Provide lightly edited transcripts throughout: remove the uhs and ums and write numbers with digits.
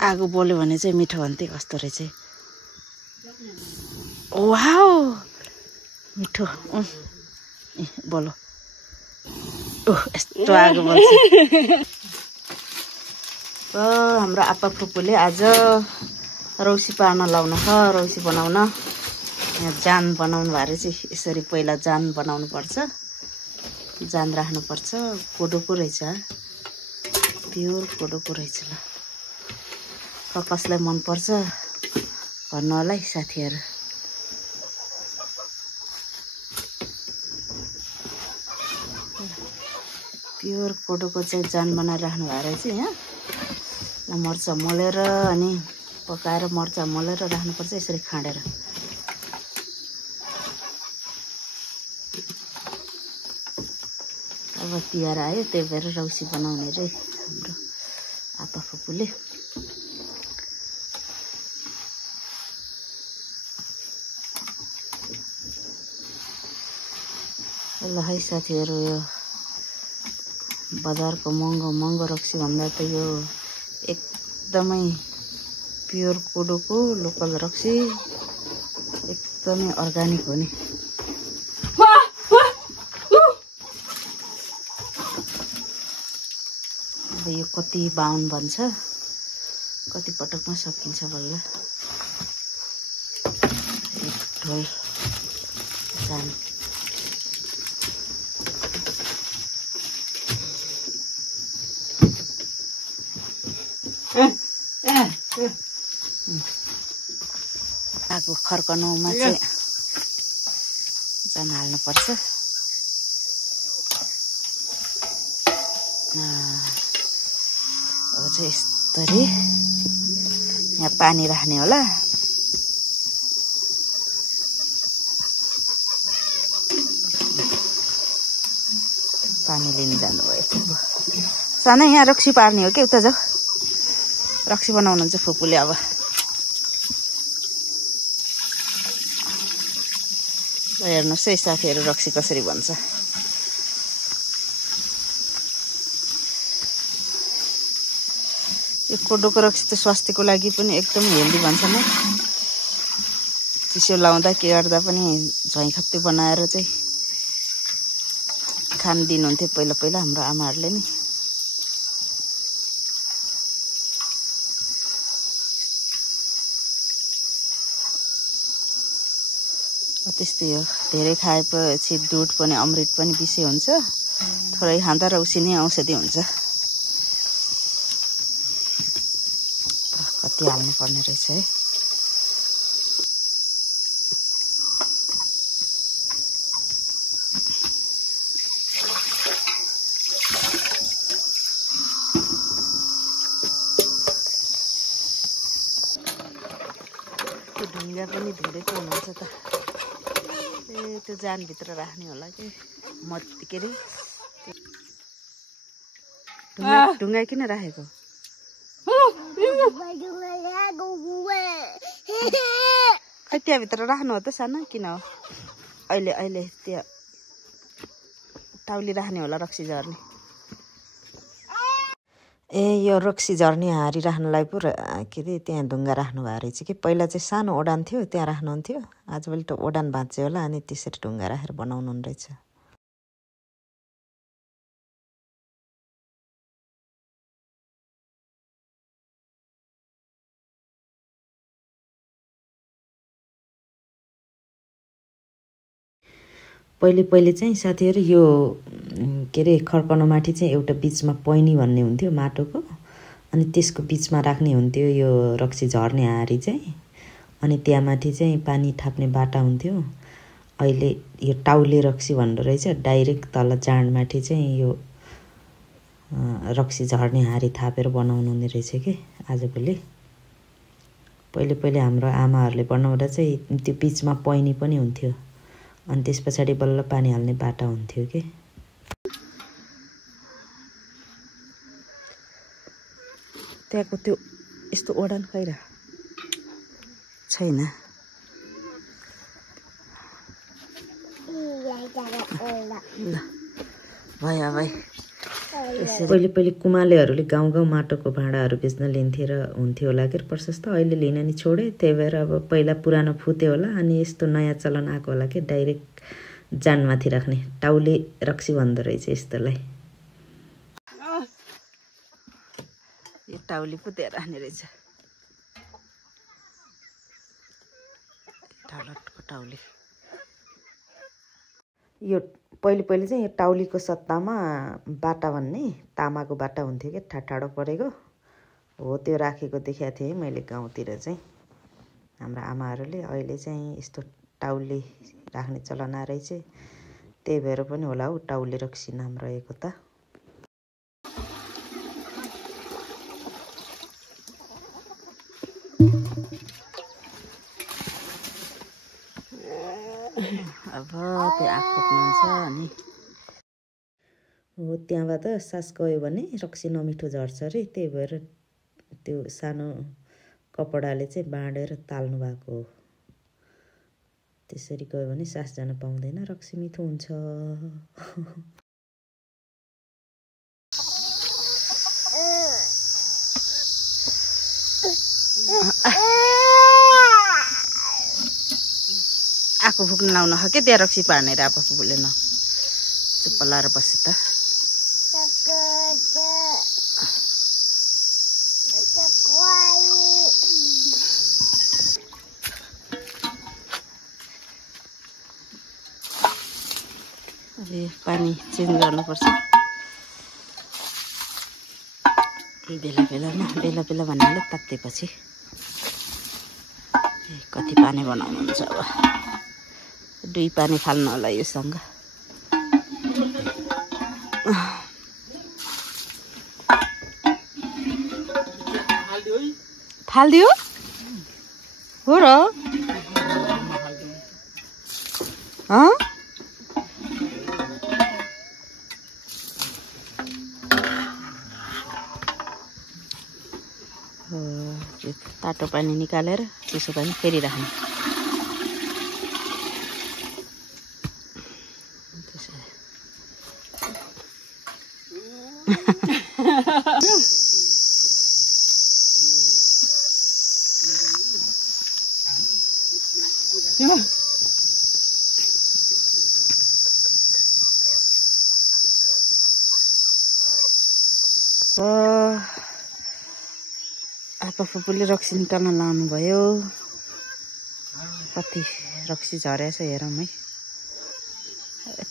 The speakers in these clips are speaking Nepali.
आगो बोल्यो भने चाहिँ मिठो भन्थे कस्तो रहेछ वाउ मिठो बोलो यस्तो आगो बोल्छ हाम्रो आप्पा फुपूले आज रौसी पार्न लाउनु छ रौसी बनाउन यहाँ जान बनाउनु भएर चाहिँ यसरी पहिला जान बनाउनु पर्छ जान राख्नु पर्छ कोदोको रहेछ प्योर कोदोको रहेछ ल कसलाई मन पर्छ भन्नु होला है साथीहरु प्योर कोदोको चाहिँ जान बनाएर राख्नु भएर चाहिँ यहाँ मर्चा मोलेर अनि पकाएर मर्चा मोलेर राख्नु पर्छ यसरी खाँडेर अब तिहार आयो त्यही भएर रौसी बनाउने रे हाम्रो आप्पा फुपूले ल है साथीहरु यो बजारको महँगो रक्सी भन्दा त यो एकदमै प्योर कोदोको लोकल रक्सी एकदमै अर्गानिक हो नि अब यो कति बाउन भन्छ कति पटकमा सकिन्छ बल्ल एक ढोल जान आगो खर्कनुमा चाहिँ जान हाल्नु पर्छ अब चाहिँ यस्तरी यहाँ पानी राख्ने होला पानी लिन जानुभयो सानै यहाँ रक्सी पार्ने हो के उता जाऊ रक्सी बनाउनुहुन्छ फुपूले अब हेर्नुहोस् है साथीहरु रक्सी कसरी बन्छ यो कोदोको रक्सी त स्वास्थ्यको लागि पनि एकदम हेल्दी भन्छ नि चिसो लाउँदा के गर्दा पनि झैँखप्पी बनाएर चाहिँ खान दिनुहुन्थ्यो पहिला हाम्रो आमाहरूले नि त्यस्तै हो धेरै खाएपछि दुध पनि अमृत पनि विषय हुन्छ थोरै खाँदा रौसी नै औषधि हुन्छ कति हाल्नु पर्ने रहेछ है ढुङ्गा पनि धेरै हुनुहुन्छ त त्यो जान भित्र राख्ने होला कि मत के रे ढुङ्गा किन राखेको खै त्यहाँ भित्र राख्नु हो त सानो किन हो अहिले त्यहाँ टाउली राख्ने होला रक्सी झर्ने ए यो रक्सी झर्ने हारी राख्नलाई पो के अरे त्यहाँ ढुङ्गा राख्नु भएको रहेछ कि पहिला चाहिँ सानो ओडान थियो त्यहाँ राख्नुहुन्थ्यो आजभोलि त ओडान भाँच्यो होला अनि त्यसरी ढुङ्गा राखेर बनाउनु रहेछ पहिले चाहिँ साथीहरु यो के अरे खर्कनमाथि चाहिँ एउटा बीचमा पैनी भन्ने हुन्थ्यो माटोको अनि त्यसको बीचमा राख्ने हुन्थ्यो यो रक्सी झर्ने हारी चाहिँ अनि त्यहाँमाथि चाहिँ पानी थाप्ने बाटा हुन्थ्यो अहिले यो टाउले रक्सी भन्दो रहेछ डाइरेक्ट तल जाँडमाथि चाहिँ यो रक्सी झर्ने हारी थापेर बनाउनु हुने रहेछ के आजभोलि पहिले हाम्रो आमाहरूले बनाउँदा चाहिँ त्यो बीचमा पैनी पनि हुन्थ्यो अनि त्यसपछि बल्ल पानी हाल्ने बाटा हुन्थ्यो के त्यहाँको त्यो यस्तो ओडान खैरा छैन ल भयो भाइ पहिले पहिले कुमालेहरूले गाउँ गाउँ माटोको भाँडाहरू बेच्न लिन्थे र हुन्थ्यो होला के प्रशस्त। अहिले लिन नि छोडे, त्यही भएर अब पहिला पुरानो फुत्यो होला अनि यस्तो नयाँ चलन आएको होला कि डाइरेक्ट जानमाथि राख्ने टाउले रक्सी भन्दो रहेछ यस्तोलाई। यो टाउली पो त्यहाँ राख्ने रहेछ, टाउली। यो पहिले पहिले चाहिँ यो टाउलीको सत्तामा बाटा भन्ने तामाको बाटा हुन्थ्यो कि ठाडो परेको हो, त्यो राखेको देखाएको थिएँ मैले गाउँतिर चाहिँ हाम्रो आमाहरूले। अहिले चाहिँ यस्तो टाउली राख्ने चलन रहेछ, त्यही भएर पनि होला हौ टाउले रक्सी नाम रहेको त। अब त्यो आँप पुग्नुहुन्छ अनि हो त्यहाँबाट सास गयो भने रक्सी नमिठो झर्छ अरे, त्यही भएर त्यो सानो कपडाले चाहिँ बाँडेर ताल्नु भएको हो। त्यसरी गयो भने सास जान पाउँदैन, रक्सी मिठो हुन्छ। आँखु फुक्न लाउन के त्यहाँ रक्सी पार्ने र आँपा फुक्ले न चुप्प लाएर बस्यो त। पानी चेन्ज गर्नुपर्छ बेला बेलामा, बेला बेला भन्नाले तात्तेपछि। कति पानी बनाउनुहुन्छ अब, 2 पानी फाल्नु होला योसँग। फालिदियो हो र तातो पानी निकालेर चिसो पानी फेरि राख्नु। आप्पा फुपूले रक्सी निकाल्न लानु भयो। कति रक्सी झरेछ हेरौँ है।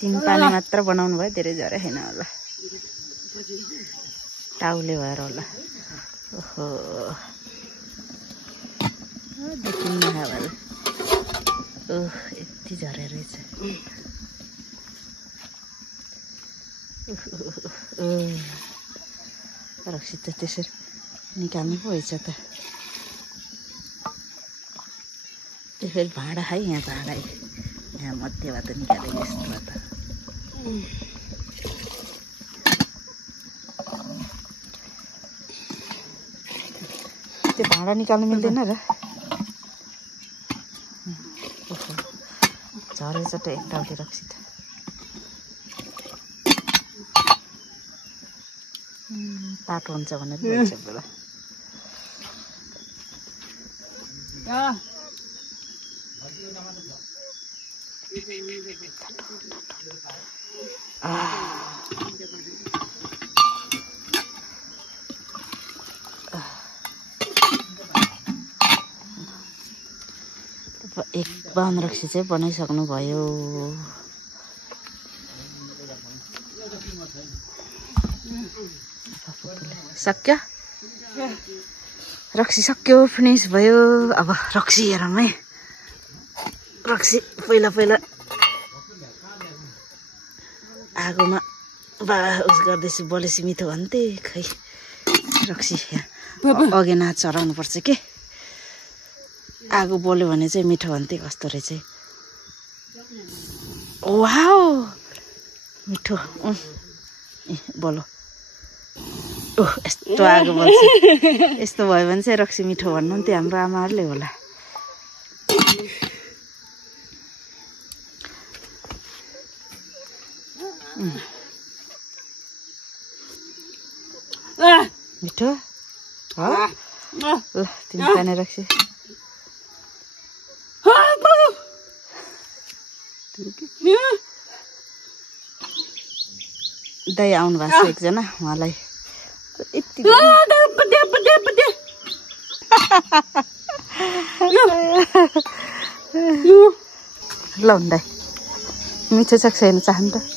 3 पानी मात्र बनाउनु भयो, धेरै झरे छैन होला, टाउले भएर होला। ओहो देखिन्न होला। ओह यति झरे रहेछ। रक्सी त त्यसरी निकाल्नु पो रहेछ त। त्यसरी भाँडा है, यहाँ भाँडा यहाँ मध्यबाट निकालेको यस्तोबाट। त्यो भाँडा निकाल्नु मिल्दैन र, झरेछ त एकटाउले रक्सी त। तातो हुन्छ भनेर भन्छ बेला। एक बाउन रक्सी चाहिँ बनाइसक्नु भयो। सक्यो रक्सी, सक्यो, फिनिस भयो। अब रक्सी हेरौँ है। रक्सी पहिला पहिला आगोमा उस गर्दैछु, बलेसी मिठो भन्थे। खै रक्सी अघि नाच चढाउनु पर्छ के, आगो बल्यो भने चाहिँ मिठो भन्थे। कस्तो रहेछ वाउ, मिठो बोलो। ओह यस्तो आगो बल्छ, यस्तो भयो भने चाहिँ रक्सी मिठो भन्नुहुन्थ्यो हाम्रो आमाहरूले होला। मिठो हो ल तिमी तानेर राख्छु दाइ आउनु भएको छ एकजना उहाँलाई यति ल दाइ मिठो छ छैन चाहनु त